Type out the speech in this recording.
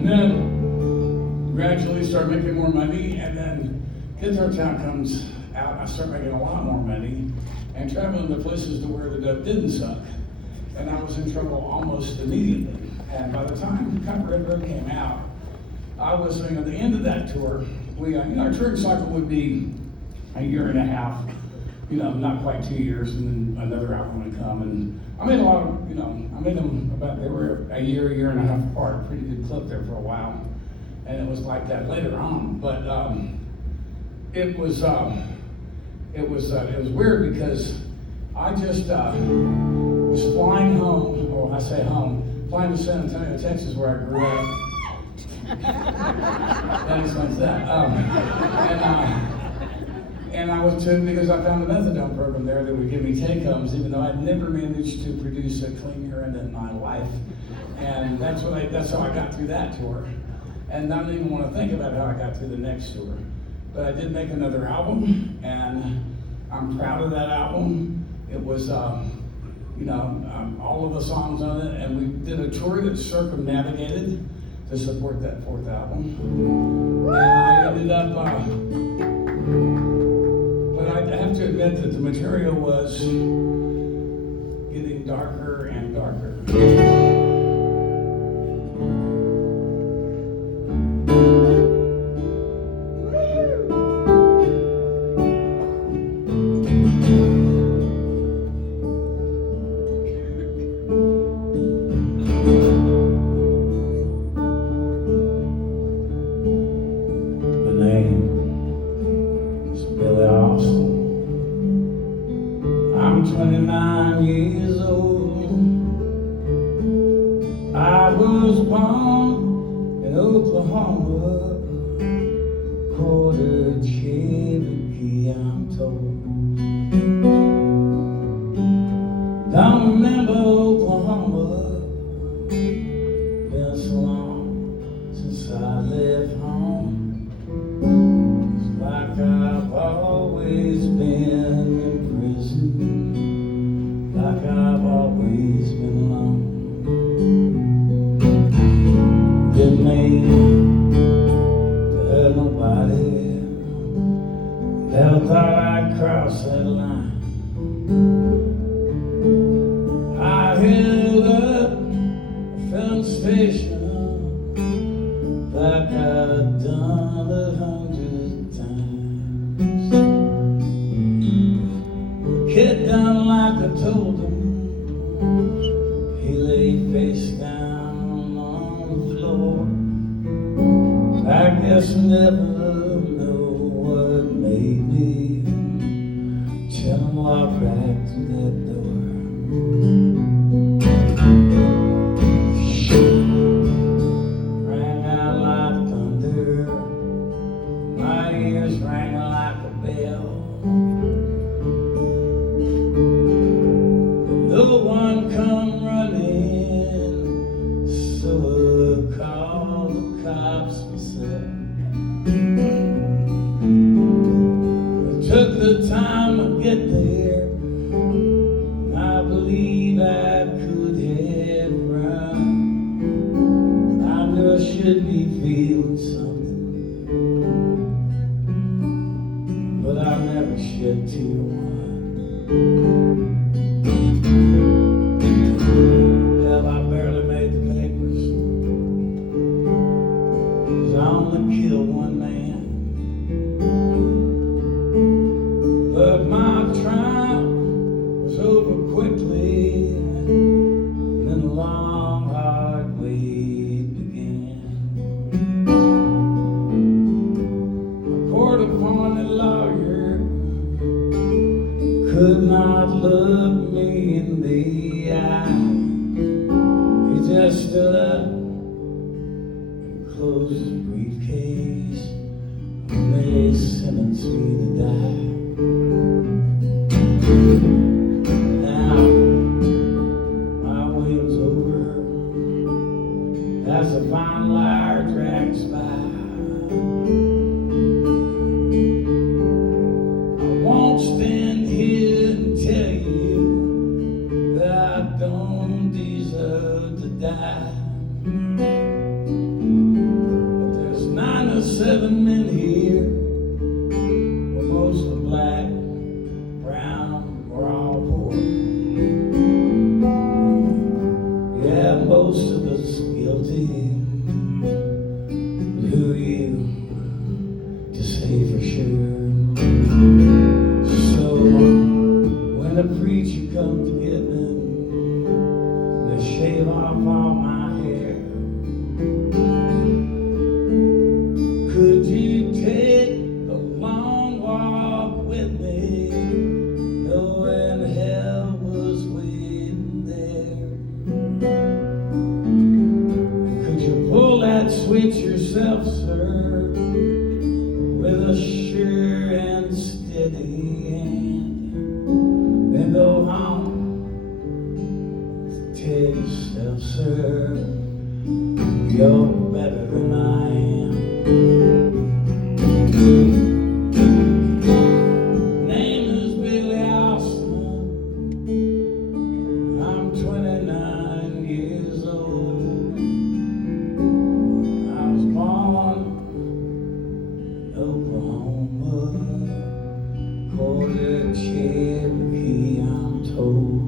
And then gradually start making more money, and then Guitar Town comes out. I start making a lot more money and traveling to places to where the dove didn't suck. And I was in trouble almost immediately. And by the time Copperhead Road came out, I was saying at the end of that tour, our touring cycle would be a year and a half, not quite 2 years, and then another album would come. And I made a lot of, I made them they were a year and a half apart, pretty good clip there for a while. And it was like that later on. But it was weird because I just was flying home, or I say home, flying to San Antonio, Texas, where I grew up. That explains that. And I was tuned because I found a methadone program there that would give me take-homes, even though I'd never managed to produce a clean urine in my life. And that's how I got through that tour. And I don't even want to think about how I got through the next tour. But I did make another album, and I'm proud of that album. It was, all of the songs on it, and we did a tour that circumnavigated to support that fourth album. And I ended up, but I have to admit that the material was getting darker and darker. I'm 29 years old. I was born in Oklahoma, quarter Cherokee, I'm told. Don't remember Oklahoma, been so long since I left home. It's like I've always been in prison, like I've always been alone. Didn't mean to hurt nobody, never thought I'd cross that line. I held up a filling station like I'd done 100 times. The kid done like I told him. He lay face down on the floor. I guess I never know what made me tell him walk right through that door. Rang out like thunder, my ears rang like a bell. No one come running, so I called the cops myself. It took the time to get there, and I believe I could have run. I knew I should be feeling something, but I never shed tear one. Hell, I barely made the papers, 'cause I only killed one man. But my trial was over quickly, and then the long, hard wait began. A court-appointed lawyer could not look me in the eye. He just stood up and closed his briefcase when they sentenced me to die. Now, my waiting's over as the final hour drags by. I won't stand here and tell you that I don't deserve to die. Southern men here were mostly black, brown, or all poor. Yeah, most of us guilty. But who are you to say for sure? So when the preacher comes to get me, they shave off all my hair. Could you take a long walk with me, knowing hell was waiting there? Could you pull that switch yourself, sir, with a sure and steady hand, then go home, tell yourself, sir, you're better than I am. Name is Billy Austin. I'm 29 years old. I was born in Oklahoma, quarter Cherokee, I'm told.